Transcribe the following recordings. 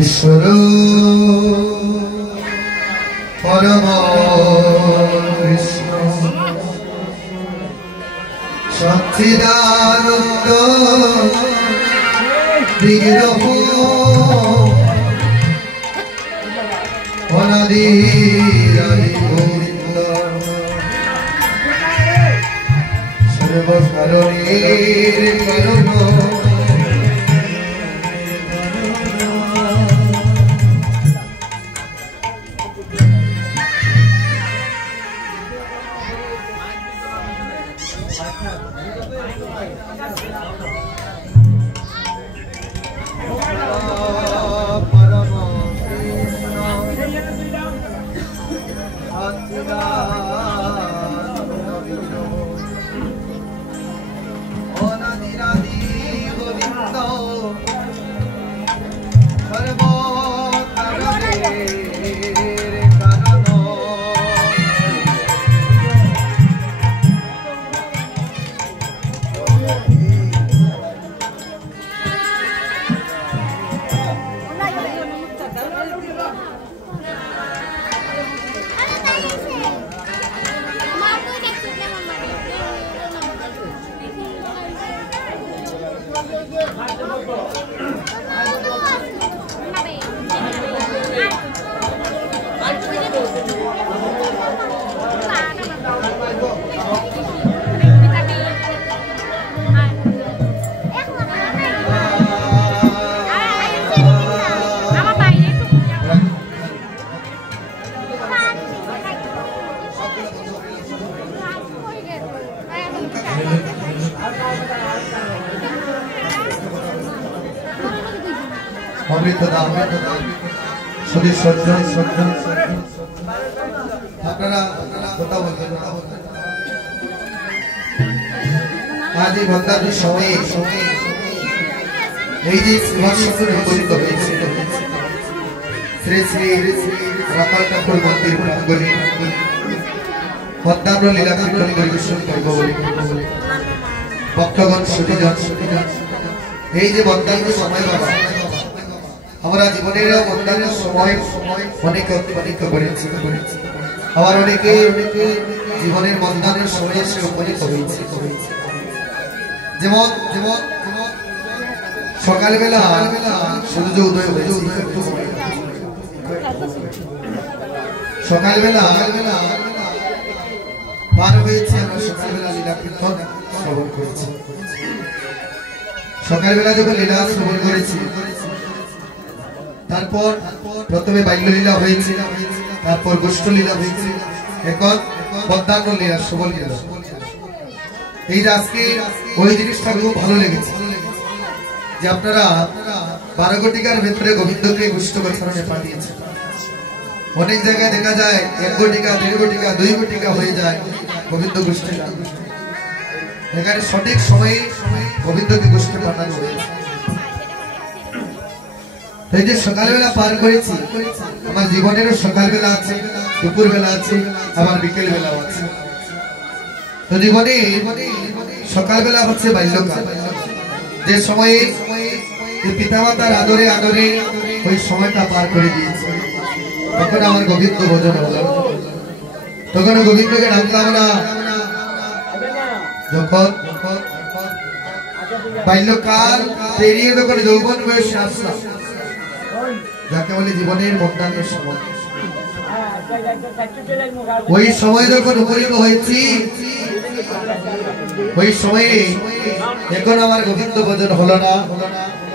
ईश्वर परम कृष्ण सच्चिदानंद विग्रह अनादि गोविंद सर्वकारणेर कारण অমৃত দান সুধী সজ্জন আপনারা কথা বলবেন আজ এই বন্দার সময়ে এই যে শ্রীভাষপুর উপনীত হয়েছে শ্রী শ্রী রাপাল ঠাকুর মন্দির প্রাঙ্গণে পদ্মার লীলা কীর্তন পরিবেশন করব বলে ভক্তগণ সুধীজন এই যে বন্দার সময় বাবা আমরা জীবনের বন্দার সময় অনেকে অতিবাহিত করেছি আবার অনেকে জীবনের বন্দানের সময় এসে উপনীত হয়েছে যেমন সকালবেলা সূর্য উদয় হয়েছে সকালবেলা পার হয়েছে আমরা সকালবেলা লীলা কীর্তন শ্রবণ করেছি সকালবেলা যখন লীলা শ্রবণ করেছি তারপর প্রথমে বাল্যলীলা হয়েছে তারপর গোষ্ঠলীলা হয়েছে এখন পদ্মার লীলা শ্রবণ লীলা এই যে আজকে ওই জিনিসটা খুব ভালো লেগেছে যে আপনারা 12 কোটিকার ভেতরে গোবিন্দকে গোষ্ঠ গোছারণে পাঠিয়েছেন অনেক জায়গায় দেখা যায় 1 কোটিকা 1.5 কোটিকা 2 কোটিকা হয়ে যায় গোবিন্দ গোষ্ঠী এখানে সঠিক সময়ে গোবিন্দকে গোষ্ঠী পাঠানো হয়েছে এই যে সকালবেলা পার করেছি আমার জীবনেরও সকালবেলা আছে দুপুরবেলা আছে আবার বিকেলবেলাও আছে তো জীবনে সকালবেলা হচ্ছে বাল্যকাল যে সময়ে পিতামাতার আদরে আদরে ওই সময়টা পার করে দিয়েছে তখন আমার গোবিন্দ ভজন হলো তখন গোবিন্দকে ডাকলাম না যখন বাল্যকাল পেরিয়ে যখন যৌবন বয়সে আসলাম যাকে বলে জীবনের মধ্যাহ্নের সময় ওই সময় যখন উপনীত হয়েছি ওই সময়ে এখন আমার গোবিন্দ ভজন হলো না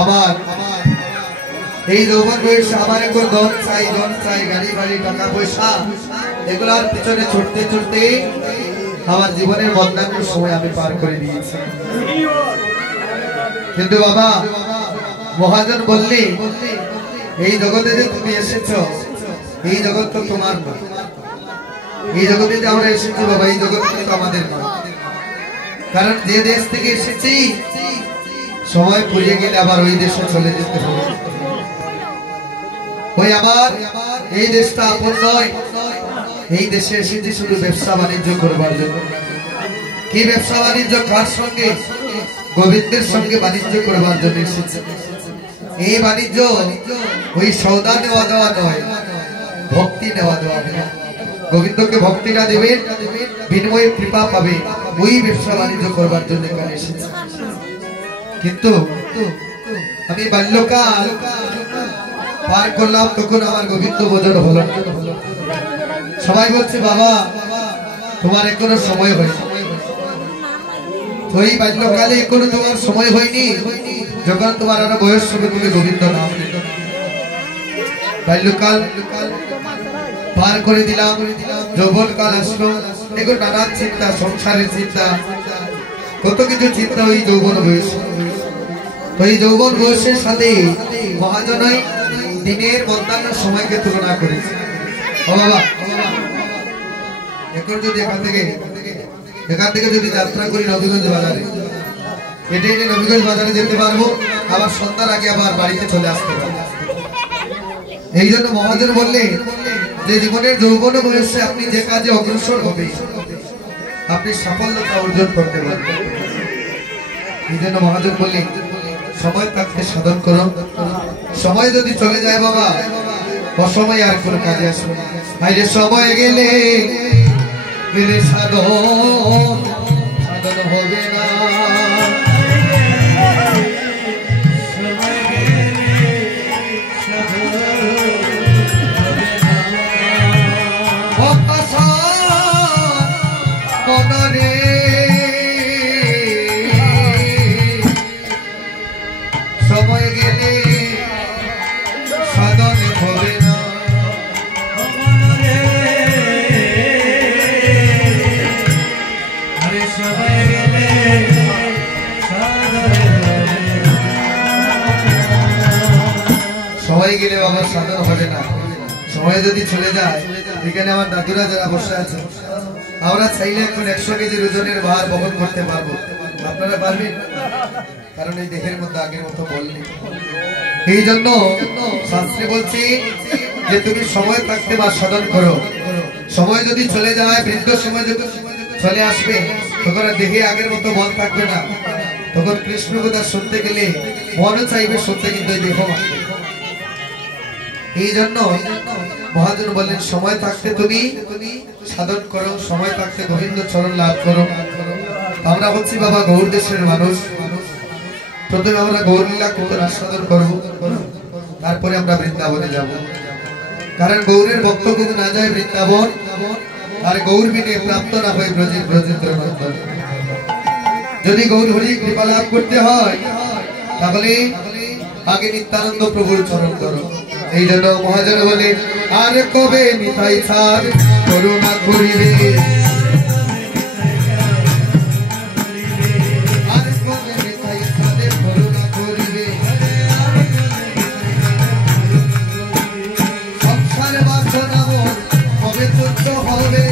আমার এই যৌবন বয়সে আমার এখন ধন চাই গাড়ি বাড়ি টাকা পয়সা এগুলার পিছনে ছুটতে ছুটতে আমার জীবনের মধ্যাহ্নের সময় আমি পার করে দিয়েছি কিন্তু বাবা মহাজন বললি এই জগতে যে তুমি এসেছো এই জগৎ তো তোমার না এই জগতে যে আমরা এসেছি বাবা এই জগৎ কিন্তু আমাদের না কারণ যে দেশ থেকে এসেছি সময় পুড়িয়ে গেলে আবার ওই দেশে চলে যেতে হবে ওই আবার এই দেশটা আপন নয় এই দেশে এসেছি শুধু ব্যবসা বাণিজ্য করবার জন্য কি ব্যবসা বাণিজ্য কার সঙ্গে গোবিন্দের সঙ্গে বাণিজ্য করবার জন্য এসেছি এই বাণিজ্য ওই সৌদা নেওয়া দেওয়া নয় ভক্তি নেওয়া দেওয়া গোবিন্দকে ভক্তিটা দেবেন বিনিময়ে কৃপা পাবে ওই ব্যবসা বাণিজ্য করবার জন্য এখানে এসেছি কিন্তু আমি বাল্যকাল পার করলাম তখন আমার গোবিন্দ ভজন হলো সবাই বলছে বাবা তোমার এখনো সময় হয়নি ওই বাল্যকালে এখনো তোমার সময় হয়নি যখন তোমার আরো বয়স হবে তুমি গোবিন্দ নাম বাল্যকাল পার করে দিলাম যৌবনকাল আসলো এখন নানান চিন্তা সংসারের চিন্তা কত কিছু চিন্তা ওই যৌবন বয়স ওই যৌবন বয়সের সাথে মহাজনই দিনের মধ্যাহ্ন সময়কে তুলনা করেছে ও বাবা এখন যদি এখান থেকে যদি যাত্রা করি নবীগঞ্জ বাজারে হেঁটে হেঁটে নবীগঞ্জ বাজারে যেতে পারবো আবার সন্ধ্যার আগে আবার বাড়িতে চলে আসতে পারবো এই জন্য মহাজন বললে যে জীবনের যৌবন বয়সে আপনি যে কাজে অগ্রসর হবে আপনি সাফল্যতা অর্জন করতে পারবেন এই জন্য মহাজন বললে সময় থাকতে সাধন করো সময় যদি চলে যায় বাবা অসময় আর কোনো কাজে আসবে না আইরে সময় গেলে সাধন হবে না সময় গেলে সাধন হবে না আরে সময় গেলে সাধন হবে না গেলে বাবা সাধন হবে না, সময় যদি চলে যায়। এখানে আমার দাদুরা যারা বসে আছে, আমরা চাইলে এখন 100 কেজি ওজনের ভার বহন করতে পারবো, আপনারা পারবেন? কারণ এই দেহের মধ্যে আগের মতো বল নেই। এই জন্য শাস্ত্রে বলছি যে তুমি সময় থাকতে বা সাধন করো। সময় যদি চলে যায়, বৃদ্ধ সময় যদি চলে আসবে, তখন দেহে আগের মতো বল থাকবে না। তখন কৃষ্ণ কথা শুনতে গেলে মনও চাইবে শুনতে, কিন্তু দেহ মানবে। এই জন্য মহাজন বললেন সময় থাকতে তুমি সাধন করো, সময় থাকতে গোবিন্দ চরণ লাভ করো। আমরা হচ্ছি বাবা গৌর দেশের মানুষ। প্রথমে আমরা গৌরলীলা কীর্তন আস্বাদন করবো, তারপরে আমরা বৃন্দাবনে যাব। কারণ গৌরের ভক্ত যদি না যায় বৃন্দাবন, আর গৌর বিনে প্রাপ্ত না হয় ব্রজেন্দ্র নন্দন। যদি গৌর হরি কৃপা লাভ করতে হয়, তাহলে আগে নিত্যানন্দ প্রভুর চরণ ধরো। এই জন্য মহাজন বলে আর কবে নিতাই ছাড় করুণা করিবে, আর কবে নিতাই ছাড়ে করুণা করিবে। সংসার বাসনা মন কবে তুচ্ছ হবে,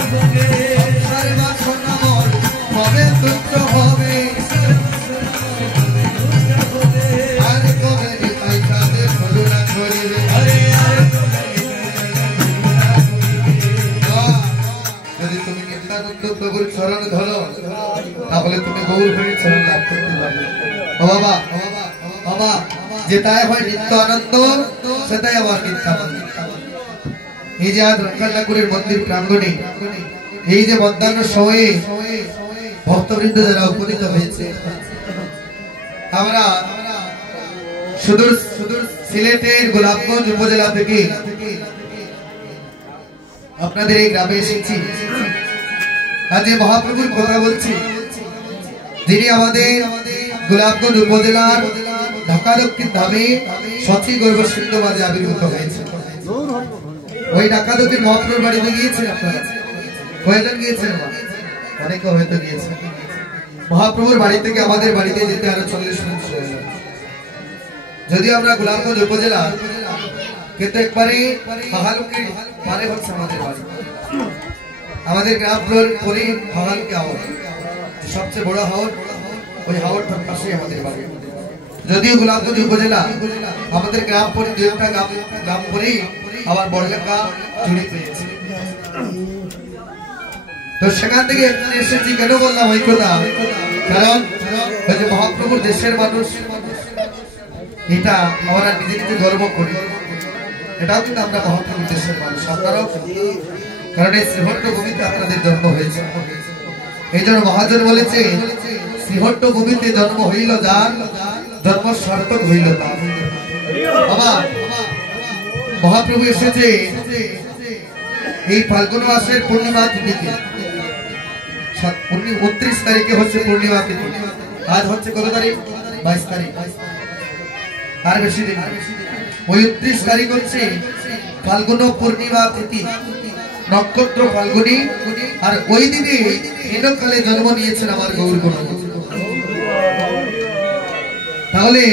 সংসার বাসনা মন কবে তুচ্ছ হবে। প্রভুর চরণ ধরো, তাহলে তুমি গৌর হরির চরণ লাভ করতে পারবে। ও বাবা, বাবা যেটাই হয় নিত্য আনন্দ, সেটাই আবার নিত্যানন্দ। এই যে আজ রঙ্কার মন্দির প্রাঙ্গণে এই যে মধ্যাহ্ন সময়ে ভক্তবৃন্দ যারা উপনীত হয়েছে, আমরা সুদূর সিলেটের গোলাপগঞ্জ উপজেলা থেকে আপনাদের এই গ্রামে এসেছি। আজ মহাপ্রভুর কথা বলছি, যিনি আমাদের গোলাপগঞ্জ উপজেলার ঢাকা দক্ষিণ ধামে সচি গর্ভ সিন্ধু মাঝে আবির্ভূত হয়েছে। ওই ঢাকা দক্ষিণ মহাপ্রভুর বাড়িতে গিয়েছেন আপনারা? কয়েকজন গিয়েছেন? অনেকে হয়তো গিয়েছেন। মহাপ্রভুর বাড়ি থেকে আমাদের বাড়িতে যেতে আরো 40 মিনিট সময় লাগে। যদিও আমরা গোলাপগঞ্জ উপজেলা, কিন্তু একবারে হাহালুকের পারে হচ্ছে আমাদের বাড়ি। আমাদের গ্রাম পরে হাওড়কে হাওড়, সবচেয়ে বড় হাওড়, ওই হাওড়টার পাশে আমাদের বাড়ি। যদিও গোলাপগঞ্জ উপজেলা, আমাদের গ্রাম পরে 2টা গ্রাম পরেই আবার বড়লেখা জুড়ে পেয়েছে। তো সেখান থেকে এখানে এসেছি। কেন বললাম ওই কথা? কারণ ওই যে মহাপ্রভুর দেশের মানুষ, এটা আমরা নিজে নিজে গর্ব করি। এটাও কিন্তু আমরা মহাপ্রভুর দেশের মানুষ, আপনারাও। কারণ এই শ্রীহট্ট ভূমিতে আপনাদের জন্ম হয়েছে। এই জন্য মহাজন বলেছে শ্রীহট্ট ভূমিতে জন্ম হইল যার, জন্ম সার্থক হইল তার। বাবা মহাপ্রভু এসেছে এই ফাল্গুন মাসের পূর্ণিমা তিথিতে। 29 তারিখে হচ্ছে পূর্ণিমা তিথি। আজ হচ্ছে কত তারিখ? 22 তারিখ। আর বেশি দিন। 29 তারিখ হচ্ছে ফাল্গুন পূর্ণিমা তিথি, নক্ষত্র ফাল্গুনী। আর ওই দিনে হেনকালে জন্ম নিয়েছেন আমার গৌর গুণ। তাহলে